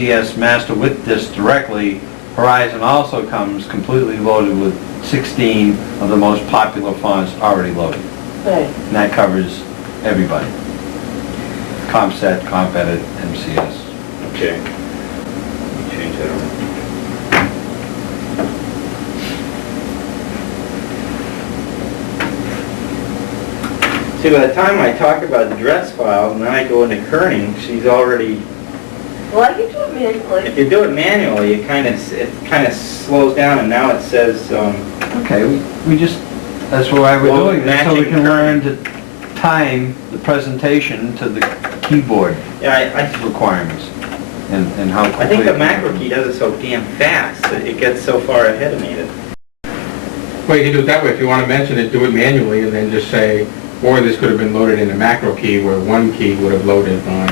MCS master with this directly, Horizon also comes completely loaded with 16 of the most popular fonts already loaded. Right. And that covers everybody. CompSet, CompEdit, MCS. Okay. Let me change that around. See, by the time I talk about the Dretz file, and then I go into Kerning, she's already, Well, I can do it manually. if you do it manually, it kind of slows down, and now it says, Okay, we just, that's why we're Well, doing this, so we matching can learn to time the presentation to the keyboard yeah, requirements and how quickly. I think the it can macro happen. key does it so damn fast, that it gets so far ahead of me that, Well, you can do it that way. If you want to mention it, do it manually and then just say, or this could have been loaded in a macro key where one key would have loaded my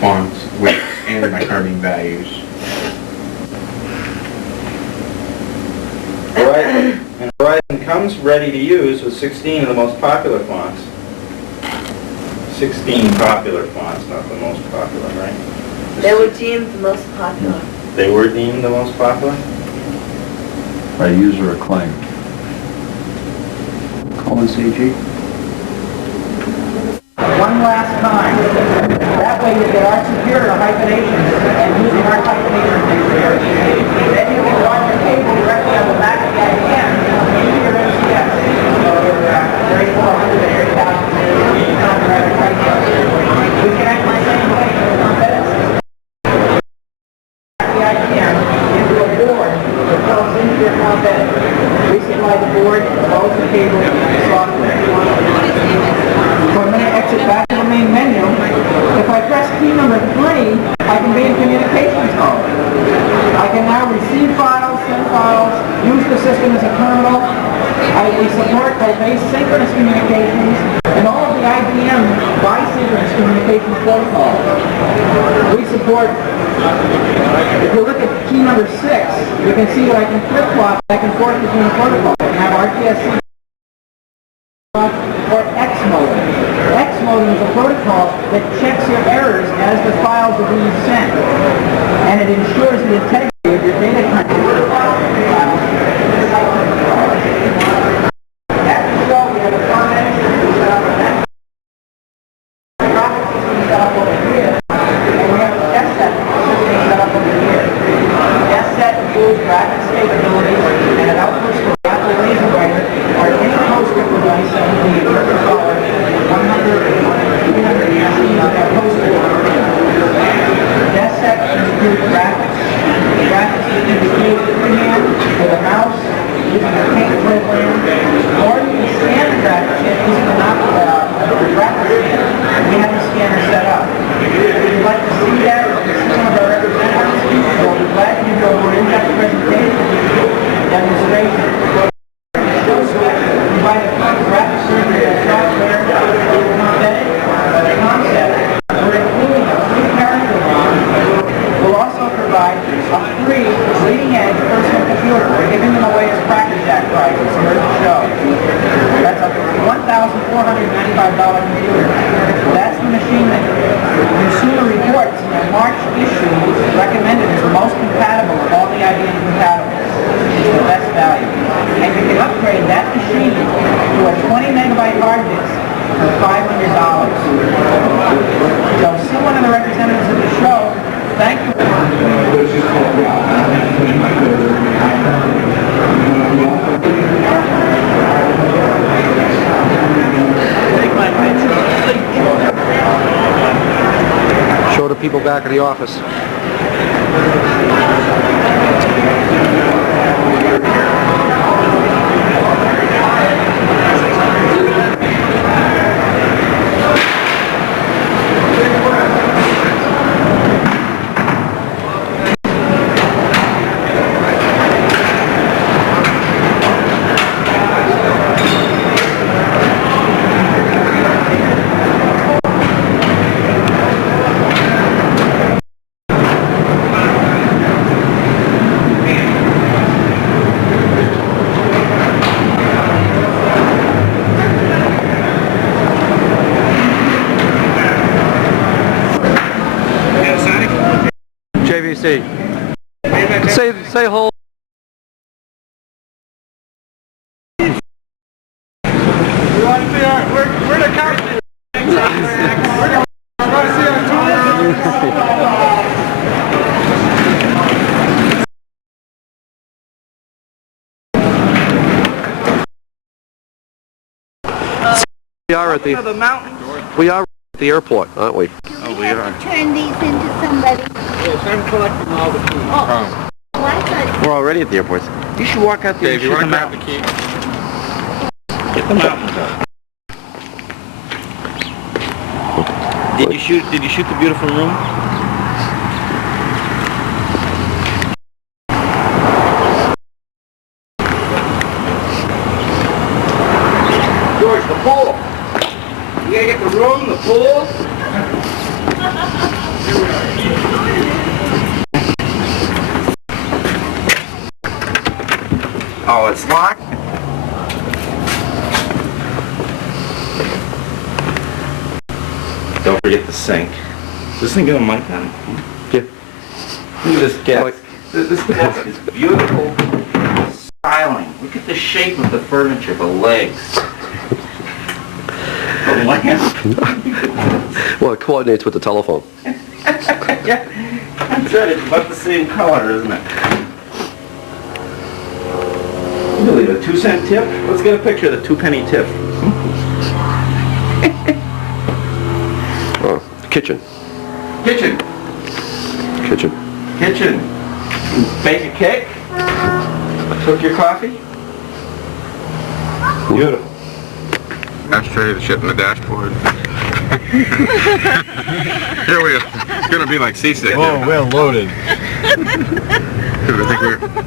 fonts, widths, and my kerning values. Horizon, and Horizon comes ready to use with 16 of the most popular fonts. 16 popular fonts, not the most popular, right? They were deemed the most popular. They were deemed the most popular? By user acclaim. CG. One last time. That way you get our superior hyphenation and using our hyphenation experience. Then you can run your cable directly on the back of the IBM into your MCS. So your very 400 and 3000 copyrighted right. We can act the same way for the embedded system. The IBM into a board that comes into your embedded. We supply the board, the modes and cable, and software. So I'm going to exit back to the main menu. If I press key number 3, I can be in communications mode. I can now receive files, send files, use the system as a terminal. We support both asynchronous communications and all of the IBM bisynchronous communications protocols. We support, if you look at key number 6, you can see that I can flip-flop back and forth between protocols. I have RTSC or X modem. X modem is a protocol that checks your errors as the files are being sent, and it ensures the integrity of your data content. After the show, we have a comment set up on that. Graphics system set up over here, and we have a test set system set up over here. Test set includes graphics capabilities, and it outputs for Apple Laser Writer or any PostScript device that will be 100 or 300 machines of that PostScript. Test set includes graphics. The graphics you can create freehand with a mouse, using a paint program, or you can scan the graphics using a graphics scanner. We have the scanner set up. If you'd like to see that or see some of our representatives, we'll be glad to go over in-depth presentation demonstration. Show section provide a graphics software, embedded concept. We're including a free character ROM. We'll also provide a free leading-edge personal computer. We're giving them away as Cracker Jack prizes here at the show. That's a $1,495 computer. That's the machine that Consumer Reports in their March issue recommended as the most compatible of all the IBM compatibles. It's the best value. And you can upgrade that machine to a 20 megabyte hard disk for $500. So see one of the representatives of the show. Thank you. Show the people back at the office. JVC. Say hold. We're the captain. We are at the airport, aren't we? Oh, we are. Turn these into somebody. Yes, I'm collecting all the keys. Oh, I thought We're already at the airport. You should walk out there Dave, and you shoot want to them grab out. the key? Get the mountains out. Did you shoot the beautiful room? George, the pool. You gotta get the room, the pool. Oh, it's locked? Don't forget the sink. Is this thing got a mic on it? Yeah. Look at this desk. This desk is beautiful. Styling. Look at the shape of the furniture, the legs. The lamp. Well, it coordinates with the telephone. Yeah, that's right. It's about the same color, isn't it? You believe a 2-cent tip? Let's get a picture of the 2-penny tip. Oh, kitchen. Kitchen. Kitchen. Kitchen. Bake a cake. Cook your coffee. Beautiful. Ashtray, the shit in the dashboard. Here we are. It's gonna be like seasick. Oh, we're loaded. I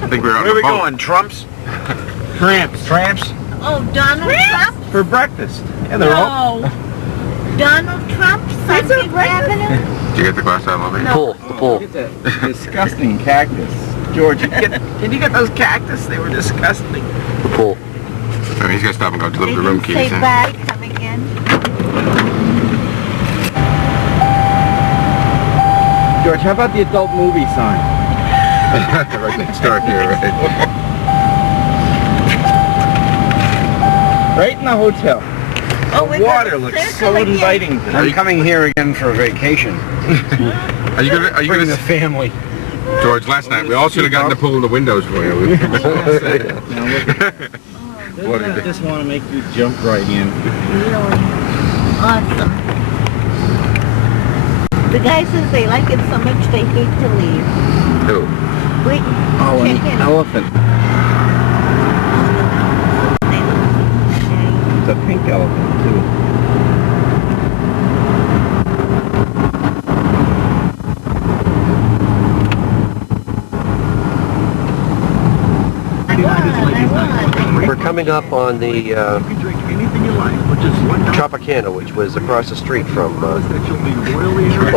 think we're out Where on we a boat. going? Trumps? Tramps. Tramps? Oh, Donald Trump? For breakfast. Yeah, they're all. No. Donald Trump, Sunset Avenue? Did you get the glass out of the Pool. The pool. Look at that disgusting cactus. George, did you get those cactus? They were disgusting. The pool. I mean, he's gonna stop and go deliver the room keys. Say huh? bye, come again. George, how about the adult movie sign? Right next door here, right? Right in the hotel. Oh, The water looks so inviting today. I'm coming here again for a vacation. Are you gonna Bring the s- family. George, last night we all should have gotten to pull the windows for you. Now look at What I is it? just want to make you jump right in. Really awesome. The guy says they like it so much they hate to leave. Who? Wait, Oh, check an in. elephant. It's a pink elephant, too. We're coming up on the Tropicana, which was across the street from the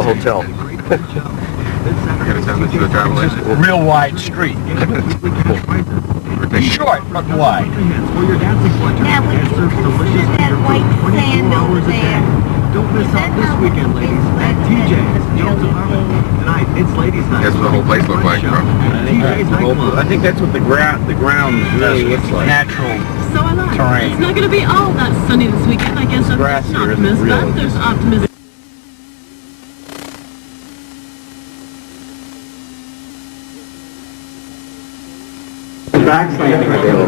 hotel. Gonna send this to the travel agent? Real wide street. Short, but wide. Now, would you consider that white sand over there? Don't miss out this weekend, ladies, at TJ's, Jones Apartment. Tonight, it's ladies' night. That's what the whole place looked like, bro. TJ's nightclub. I think that's what the ground really looks like. Natural So I like. terrain. It's not going to be all that sunny this weekend. I guess that's Grass an here isn't optimist. real. But there's optimism. Backslamming available.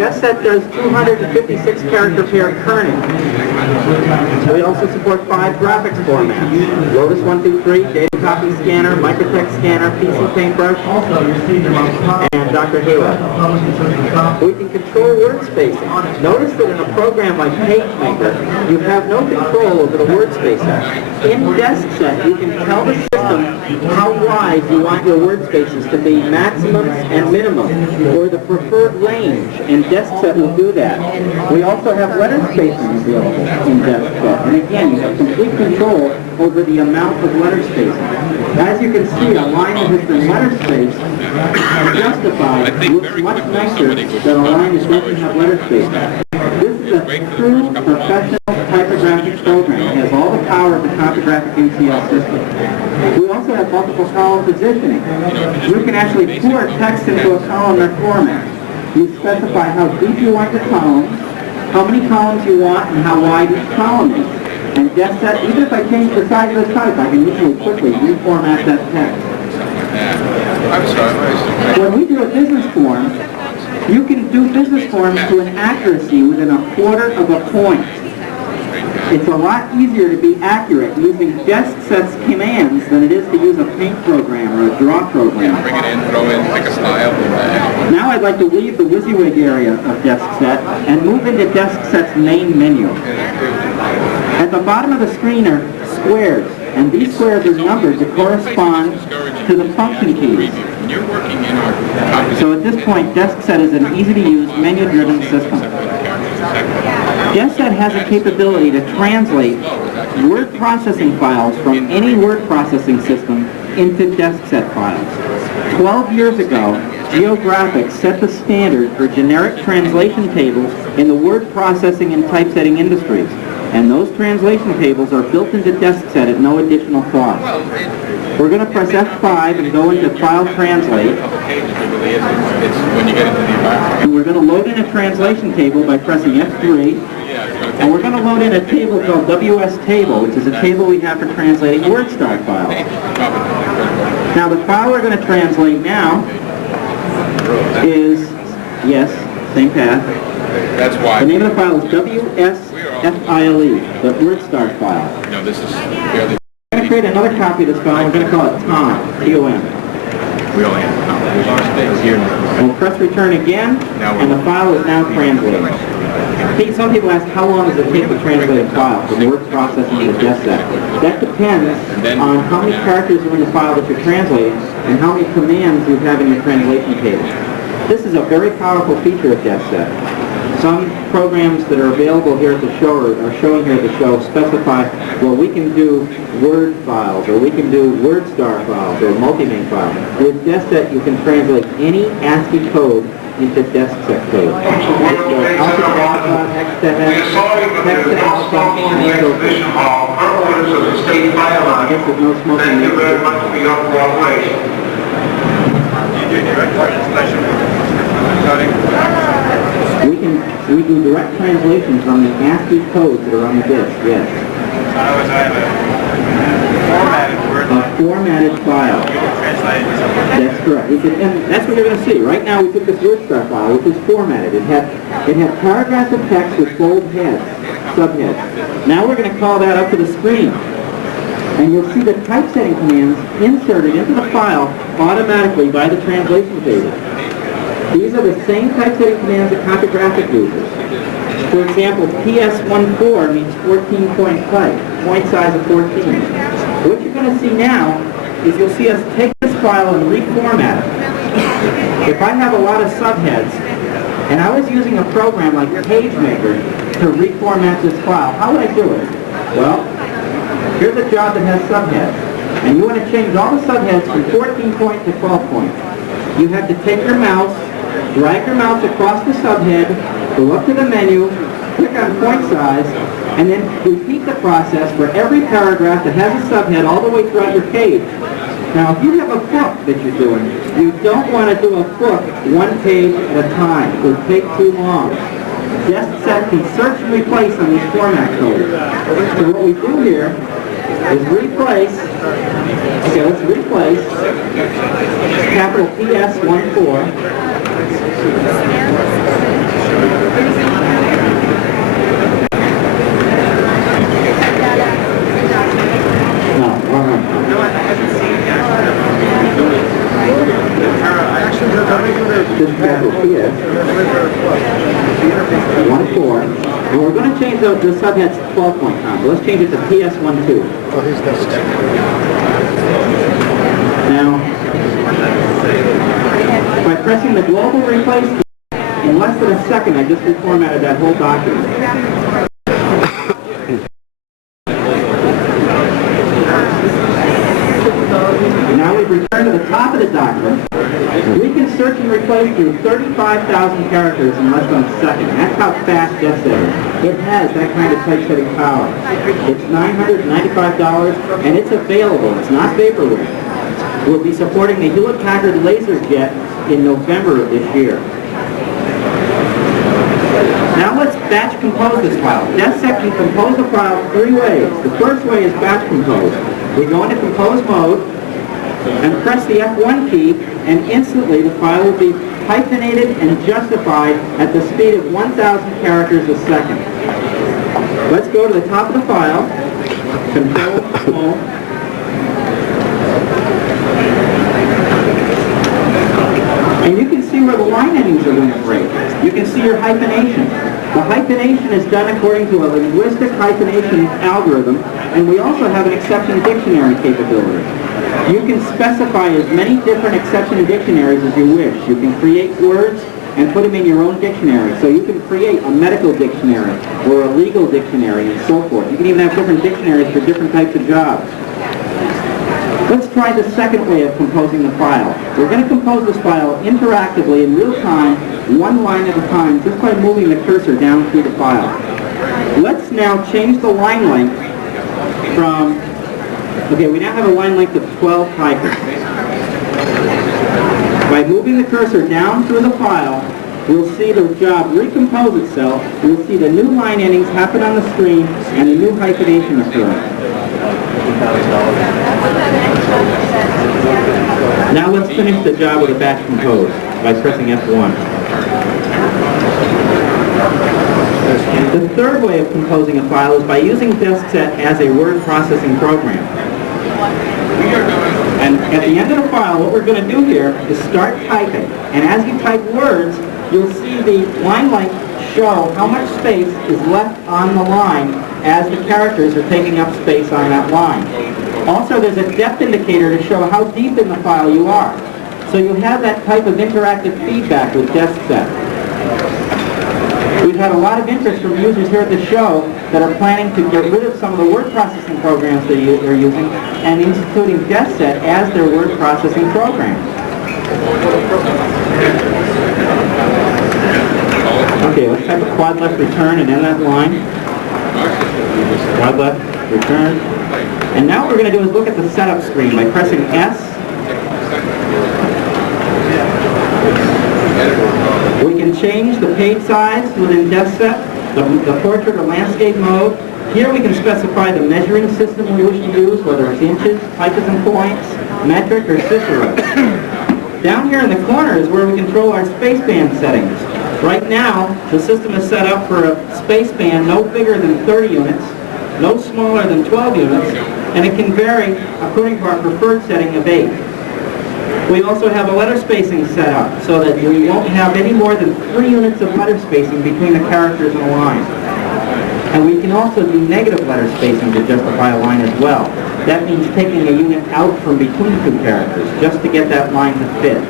Guest Set does 256 character pair kerning. We also support 5 graphics formats. Lotus 123, data copy scanner, Microtext scanner, PC paintbrush, and Dr. Halo. We can control word spacing. Notice that in a program like PageMaker, you have no control over the word spacing. In Desk Set, you can tell the system how wide you want your word spaces to be, maximums and minimums, or the preferred range, and Desk Set will do that. We also have letter spacing available in Desk Set, and again, you have complete control over the amount of letter spacing. As you can see, a line that has been letter spaced and justified looks much nicer than a line that doesn't have letter spacing. This is a true professional typographic program. It has all the power of the typographic MCL system. We also have multiple column positioning. You can actually pour text into a columnar format. You specify how deep you want your columns, how many columns you want, and how wide each column is. And just that, even if I change the size of the type, I can usually quickly reformat that text. I'm sorry. When we do a business form, you can do business forms to an accuracy within 1/4 of a point. It's a lot easier to be accurate using DeskSet's commands than it is to use a paint program or a draw program. Bring it in, throw in, pick a style. Now I'd like to leave the WYSIWYG area of DeskSet and move into DeskSet's main menu. At the bottom of the screen are squares, and these squares are numbered to correspond to the function keys. You're working in our... So at this point, DeskSet is an easy-to-use, menu-driven system. DeskSet has a capability to translate word processing files from any word processing system into DeskSet files. 12 years ago, Geographics set the standard for generic translation tables in the word processing and typesetting industries, and those translation tables are built into DeskSet at no additional cost. We're going to press F5 and go into File Translate. It's when you get into the environment. And we're going to load in a translation table by pressing F3. And we're going to load in a table called WS Table, which is a table we have for translating WordStar files. Now the file we're going to translate now is, yes, same path. That's why. The name of the file is WSFILE, the WordStar file. No, this is... We're going to create another copy of this file. We're going to call it TOM, T-O-M. We only have to here now. And we'll press return again, and the file is now translated. Some people ask, how long does it take to translate a file from word processing to DeskSet? That depends on how many characters are in the file that you're translating and how many commands you have in your translation table. This is a very powerful feature of DeskSet. Some programs that are available here at the show or showing here at the show specify, well, we can do Word files, or we can do WordStar files, or multi-main files. With DeskSet, you can translate any ASCII code into DeskSet code. We're sorry, but there's no smoking in the exhibition hall. Purpose of the state fire line. Thank you very much for your cooperation. We do direct translation from the ASCII codes that are on the disk, yes. A formatted file. That's correct. And that's what you're going to see. Right now we took this WordStar file, which is formatted. It had paragraphs of text with bold heads, subheads. Now we're going to call that up to the screen. And you'll see the typesetting commands inserted into the file automatically by the translation table. These are the same typesetting commands that Copygraphic uses. For example, PS14 means 14-point type, point size of 14. What you're going to see now is you'll see us take this file and reformat it. If I have a lot of subheads, and I was using a program like PageMaker to reformat this file, how would I do it? Well, here's a job that has subheads, and you want to change all the subheads from 14-point to 12-point. You have to take your mouse, drag your mouse across the subhead, go up to the menu, click on point size, and then repeat the process for every paragraph that has a subhead all the way throughout your page. Now, if you have a book that you're doing, you don't want to do a book one page at a time. It would take too long. DeskSet can search and replace on these format codes. So what we do here is replace, okay, let's replace capital PS14. This is capital PS 14, and we're going to change the subheads to 12-point count. So let's change it to PS12. Now, by pressing the global replace key, in less than a second, I just reformatted that whole document. Now we've returned to the top of the document. We can search and replace through 35,000 characters in less than a second. That's how fast DeskSet is. It has that kind of typesetting power. It's $995, and it's available. It's not vaporware. We'll be supporting the Hewlett-Packard LaserJet in November of this year. Now let's batch compose this file. DeskSet can compose a file 3 ways. The first way is batch compose. We go into compose mode and press the F1 key, and instantly the file will be hyphenated and justified at the speed of 1,000 characters a second. Let's go to the top of the file, Control, and you can see where the line endings are going to break. You can see your hyphenation. The hyphenation is done according to a linguistic hyphenation algorithm, and we also have an exception dictionary capability. You can specify as many different exception dictionaries as you wish. You can create words and put them in your own dictionary. So you can create a medical dictionary or a legal dictionary and so forth. You can even have different dictionaries for different types of jobs. Let's try the second way of composing the file. We're going to compose this file interactively in real time, one line at a time, just by moving the cursor down through the file. Let's now change the line length from, okay, we now have a line length of 12 hyphens. By moving the cursor down through the file, we'll see the job recompose itself. We'll see the new line endings happen on the screen and a new hyphenation occur. Now let's finish the job with a batch compose by pressing F1. The third way of composing a file is by using DeskSet as a word processing program. And at the end of the file, what we're going to do here is start typing. And as you type words, you'll see the line length show how much space is left on the line as the characters are taking up space on that line. Also, there's a depth indicator to show how deep in the file you are. So you have that type of interactive feedback with DeskSet. We've had a lot of interest from users here at the show that are planning to get rid of some of the word processing programs that they're using and instituting DeskSet as their word processing program. Okay, let's type a quad left return and end that line. Quad left return. And now what we're going to do is look at the setup screen by pressing S. We can change the page size within DeskSet, the portrait or landscape mode. Here we can specify the measuring system we wish to use, whether it's inches, types and points, metric, or Cicero. Down here in the corner is where we control our spaceband settings. Right now, the system is set up for a spaceband no bigger than 30 units, no smaller than 12 units, and it can vary according to our preferred setting of 8. We also have a letter spacing set up so that we won't have any more than 3 units of letter spacing between the characters in a line. And we can also do negative letter spacing to justify a line as well. That means taking a unit out from between 2 characters just to get that line to fit.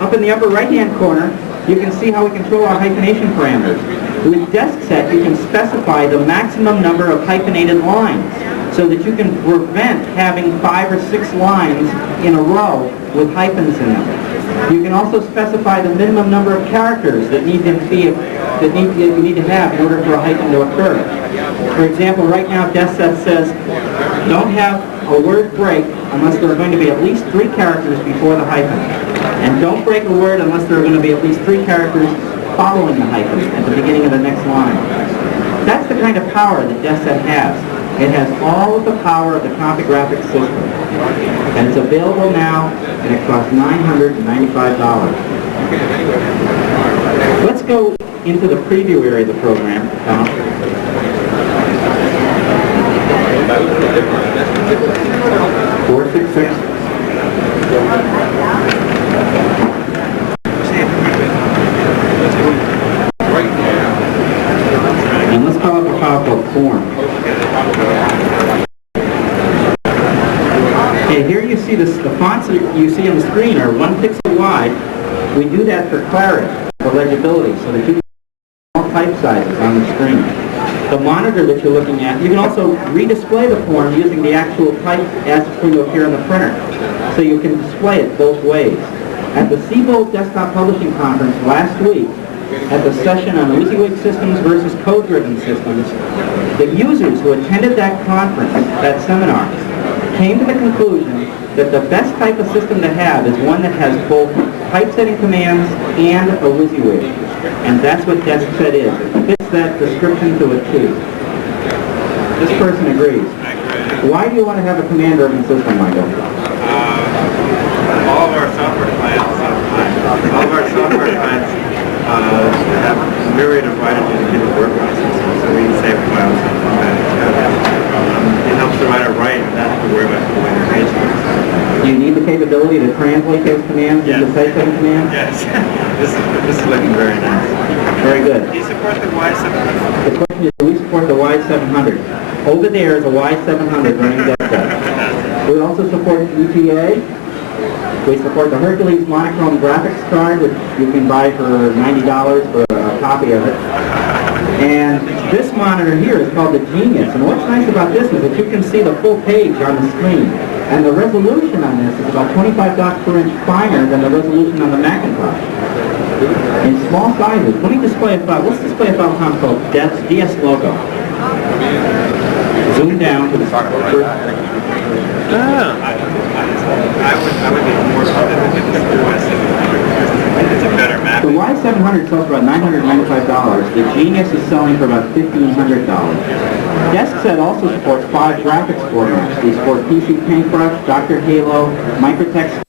Up in the upper right-hand corner, you can see how we control our hyphenation parameters. With DeskSet, you can specify the maximum number of hyphenated lines so that you can prevent having 5 or 6 lines in a row with hyphens in them. You can also specify the minimum number of characters that you need to have in order for a hyphen to occur. For example, right now DeskSet says don't have a word break unless there are going to be at least 3 characters before the hyphen. And don't break a word unless there are going to be at least 3 characters following the hyphen at the beginning of the next line. That's the kind of power that DeskSet has. It has all of the power of the CompuGraphics system. And it's available now, and it costs $995. Let's go into the preview area of the program. 466. And let's call up a file called form. Okay, here you see the fonts that you see on the screen are 1 pixel wide. We do that for clarity, for legibility, so that you can see all type sizes on the screen. The monitor that you're looking at, you can also redisplay the form using the actual type as it's going to appear on the printer. So you can display it both ways. At the Siebold Desktop Publishing Conference last week, at the session on WYSIWYG systems versus code-driven systems, the users who attended that conference, that seminar, came to the conclusion that the best type of system to have is one that has both typesetting commands and a WYSIWYG. And that's what DeskFed is. It fits that description to a T. This person agrees. Why do you want to have a command-driven system, Michael? All of our software clients have a myriad of writers and people word processors, so we can save files and format. It helps the writer write, and not have to worry about the way they're paging. Do you need the capability to translate those commands into typesetting commands? Yes. This is looking very nice. Very good. Do you support the Y700? The question is, do we support the Y700? Over there is a Y700 running DeskFed. We also support EGA. We support the Hercules monochrome graphics card, which you can buy for $90 for a copy of it. And this monitor here is called the Genius. And what's nice about this is that you can see the full page on the screen. And the resolution on this is about 25 dots per inch finer than the resolution on the Macintosh. In small sizes. Let me display a file. Let's display a file Tom called DS logo. Zoom down to the first. I would be more confident if it's the Y700. It's a better map. The Y700 sells for about $995. The Genius is selling for about $1,500. DeskFed also supports 5 graphics formats. They support PC Paintbrush, Dr. Halo, Microtext